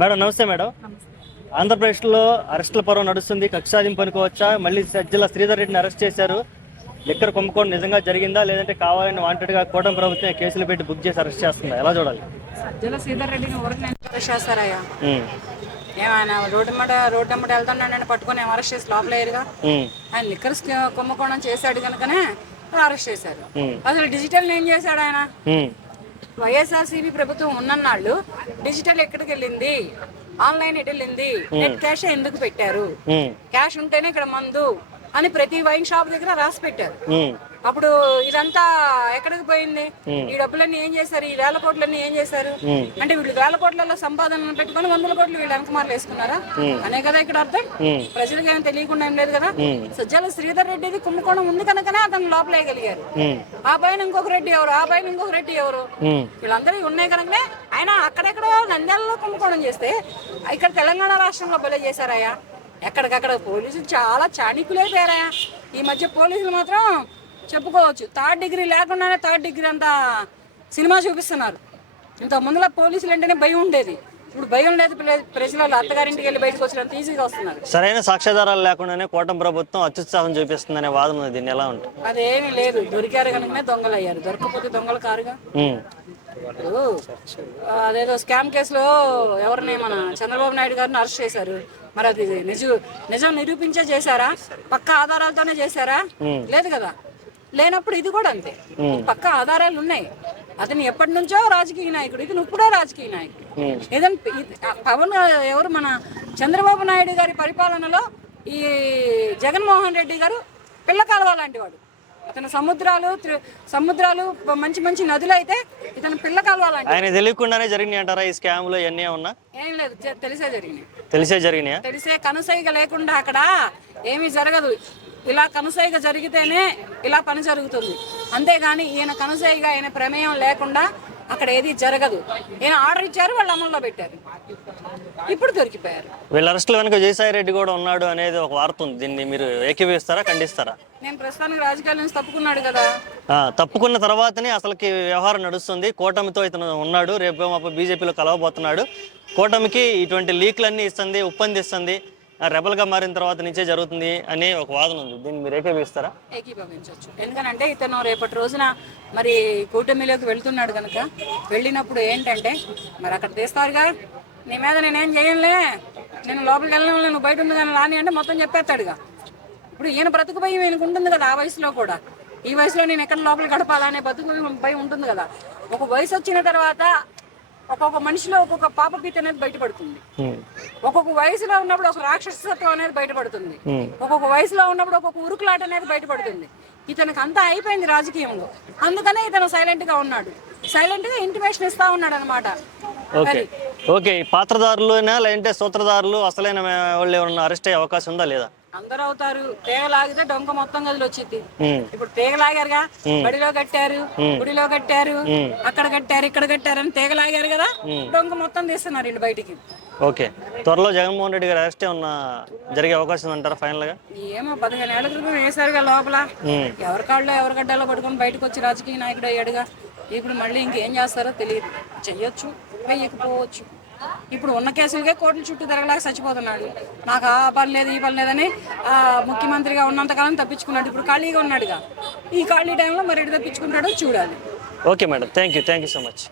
Madam నమస్తే madam. ఆంధ్రప్రదేశ్లో అరెస్టుల పర్వం నడుస్తుంది. కక్ష సాధింపు అనుకోవచ్చా? మళ్ళీ సజ్జల శ్రీధర్ రెడ్డిని అరెస్ట్ చేశారు. లిక్కర్ కుంభకోణం నిజంగా జరిగిందా లేదంటే కావాలని వాంటెడ్గా కూటమి ప్రభుత్వం కేసులు పెట్టి బుక్ చేసి అరెస్ట్ చేస్తుందా? ఎలా చూడాలి? సజ్జల శ్రీధర్ రెడ్డిని ఊరికి అరెస్ట్ చేస్తారయ్యా? ఏమైనా రోడ్డు అమ్మట వెళ్తున్నాడని పట్టుకొని అరెస్ట్ చేసి లోపలేరుగా. ఆయన లిక్కర్ కుంభకోణం చేశాడు కనుకనే అరెస్ట్ చేశారు. అసలు డిజిటల్ ఏం చేశాడు ఆయన? వైఎస్ఆర్సీపీ ప్రభుత్వం ఉన్నన్నాళ్ళు డిజిటల్ ఎక్కడికి వెళ్ళింది, ఆన్లైన్ ఎటు వెళ్ళింది, నెట్ క్యాష్ ఎందుకు పెట్టారు, క్యాష్ ఉంటేనే ఇక్కడ మందు అని ప్రతి వైన్ షాప్ దగ్గర రాసి పెట్టారు. అప్పుడు ఇదంతా ఎక్కడికి పోయింది? ఈ డబ్బులన్నీ ఏం చేశారు? ఈ వేల కోట్లన్నీ ఏం చేశారు? అంటే వీళ్ళు వేల కోట్లలో సంపాదన పెట్టుకుని 100 కోట్లు వీళ్ళు వెనకమార్లు వేసుకున్నారా అనే కదా ఇక్కడ అర్థం. ప్రజలకు ఏమైనా తెలియకుండా ఏం లేదు కదా. సజ్జల శ్రీధర్ రెడ్డిది కుంభకోణం ఉంది కనుకనే అతను లోపలేయగలిగారు. ఆ పైన ఇంకొక రెడ్డి ఎవరు, ఆ పైన ఇంకొక రెడ్డి ఎవరు, వీళ్ళందరూ ఉన్నాయి కనుకనే ఆయన అక్కడెక్కడో నంద్యాలలో కుంభకోణం చేస్తే ఇక్కడ తెలంగాణ రాష్ట్రంలో బలే చేశారయ్యా. ఎక్కడికక్కడ పోలీసులు చాలా చాణిక్యులైపోయారా. ఈ మధ్య పోలీసులు మాత్రం చెప్పుకోవచ్చు, 3rd డిగ్రీ లేకుండానే 3rd డిగ్రీ అంతా సినిమా చూపిస్తున్నారు. ఇంత ముందులో పోలీసులు అంటేనే భయం ఉండేది, ఇప్పుడు భయం లేదు. ప్రజలు అత్తగారింటికి వెళ్ళి బయటకు వచ్చినంత ఈజీగా వస్తున్నారు. సరైన సాక్ష్యాధారాలు లేకుండానే కూటమి ప్రభుత్వం అత్యుత్సాహం చూపిస్తుందనే వాదన ఉంది. దీన్ని ఎలా ఉంటుంది? అదేమీ లేదు, దొరికారు కనుకనే దొంగలు అయ్యారు, దొరకకపోతే దొంగలు కారుగా. అదేదో స్కామ్ కేసులో ఎవరిని మన చంద్రబాబు నాయుడు గారిని అరెస్ట్ చేశారు. మరి అది నిజం నిరూపించే చేశారా? పక్క ఆధారాలతోనే చేశారా? లేదు కదా. లేనప్పుడు ఇది కూడా అంతే, పక్క ఆధారాలు ఉన్నాయి. అతను ఎప్పటి నుంచో రాజకీయ నాయకుడు, ఇతను ఇప్పుడే రాజకీయ నాయకుడు. ఏదైనా పవన్ ఎవరు మన చంద్రబాబు నాయుడు గారి పరిపాలనలో ఈ జగన్మోహన్ రెడ్డి గారు పిల్ల కాలువ లాంటి వాడు. ఇతను సముద్రాలు మంచి మంచి నదులు అయితే ఇతను పిల్ల కాలువ లాంటి. ఆయన తెలియకుండానే జరిగినాయి అంటారా ఈ స్కామ్లు? ఇవన్నీ ఉన్నా ఏం లేదు, తెలిసే జరిగినాయి. తెలిసే కనుసైగ లేకుండా అక్కడ ఏమీ జరగదు. ఇలా కనుసైగ జరిగితేనే ఇలా పని జరుగుతుంది. అంతేగాని ఈయన కనుసైగ, ఆయన ప్రమేయం లేకుండా అక్కడ ఏది జరగదు. ఈయన ఆర్డర్ ఇచ్చారు, వాళ్ళు అమల్లో పెట్టారు, ఇప్పుడు దొరికిపోయారు. వీళ్ళ అరెస్టుల వెనుక జయసాయి రెడ్డి కూడా ఉన్నాడు అనేది ఒక వార్త ఉంది. దీన్ని మీరు ఏకీభవిస్తారా, ఖండిస్తారా? నేను ప్రస్తుతానికి రాజకీయాల నుంచి తప్పుకున్నాడు కదా. తప్పుకున్న తర్వాతనే అసలుకి వ్యవహారం నడుస్తుంది. కూటమితో ఇతను ఉన్నాడు, రేపు మాపు బీజేపీలో కలవబోతున్నాడు. కూటమికి ఇటువంటి లీక్లన్నీ ఇస్తుంది, ఉప్పందిస్తుంది, రెబల్గా మారిన తర్వాత నుంచే జరుగుతుంది అనే ఒక వాదన ఉంది. దీన్ని మీరు ఏకీభవిస్తారా? ఏకీభవించవచ్చు. ఎందుకనంటే ఇతను రేపటి రోజున మరి కూటమిలోకి వెళ్తున్నాడు కనుక, వెళ్ళినప్పుడు ఏంటంటే మరి అక్కడ తీస్తారుగా, నీ మీద నేనేం చేయనులే, నేను లోపలికి వెళ్ళను, నువ్వు బయట ఉంది కానీ రాని అంటే మొత్తం చెప్పేస్తాడుగా. ఇప్పుడు ఈయన బ్రతుకు భయం ఈయనకు ఉంటుంది కదా. ఆ వయసులో కూడా, ఈ వయసులో నేను ఎక్కడ లోపలికి గడపాలనే బ్రతుకు భయం ఉంటుంది కదా. ఒక వయసు వచ్చిన తర్వాత ఒక్కొక్క మనిషిలో ఒక్కొక్క పాపభీతి అనేది బయటపడుతుంది. ఒక్కొక్క వయసులో ఉన్నప్పుడు ఒక రాక్షసత్వం అనేది బయటపడుతుంది. ఒక్కొక్క వయసులో ఉన్నప్పుడు ఒక్కొక్క ఉరుకులాట అనేది బయటపడుతుంది. ఇతనికి అంతా అయిపోయింది రాజకీయంలో, అందుకనే ఇతను సైలెంట్ గా ఉన్నాడు, సైలెంట్ గా ఇంటిమేషన్ ఇస్తా ఉన్నాడు అనమాట. ఓకే, పాత్రదారులునా లేదంటే సూత్రధారులు అసలైన వాళ్ళు ఎవరన్నా అరెస్ట్ అయ్యే అవకాశం ఉందా లేదా? అందరూ అవుతారు. తీగ లాగితే డొంక మొత్తం గదిలో వచ్చింది. ఇప్పుడు తీగ లాగారుగా, బడిలో కట్టారు, గుడిలో కట్టారు, అక్కడ కట్టారు, ఇక్కడ కట్టారు అని తీగ లాగారు కదా, డొంక మొత్తం తీస్తున్నారు వీళ్ళు బయటికి. ఓకే, త్వరలో జగన్మోహన్ రెడ్డి గారు అరెస్ట్ ఏమన్నా జరిగే అవకాశం అంటారా ఫైనల్ గా? ఏమో 15 ఏళ్ల క్రితం వేసారుగా లోపల, ఎవరి కాళ్ళు ఎవరి గడ్డలో పట్టుకొని బయటకు వచ్చి రాజకీయ నాయకుడు అయ్యాడుగా. ఇప్పుడు మళ్ళీ ఇంకేం చేస్తారో తెలియదు. చెయ్యొచ్చు, వెయ్యకపోవచ్చు. ఇప్పుడు ఉన్న కేసులకే కోర్టుల చుట్టూ తిరగలేక చచ్చిపోతున్నాడు. నాకు ఆ పని లేదు, ఈ పని లేదని ముఖ్యమంత్రిగా ఉన్నంతకాలం తప్పించుకున్నాడు. ఇప్పుడు ఖాళీగా ఉన్నాడుగా, ఈ ఖాళీ టైంలో మరి ఎటు తప్పించుకుంటాడో చూడాలి. Okay madam, thank you so much.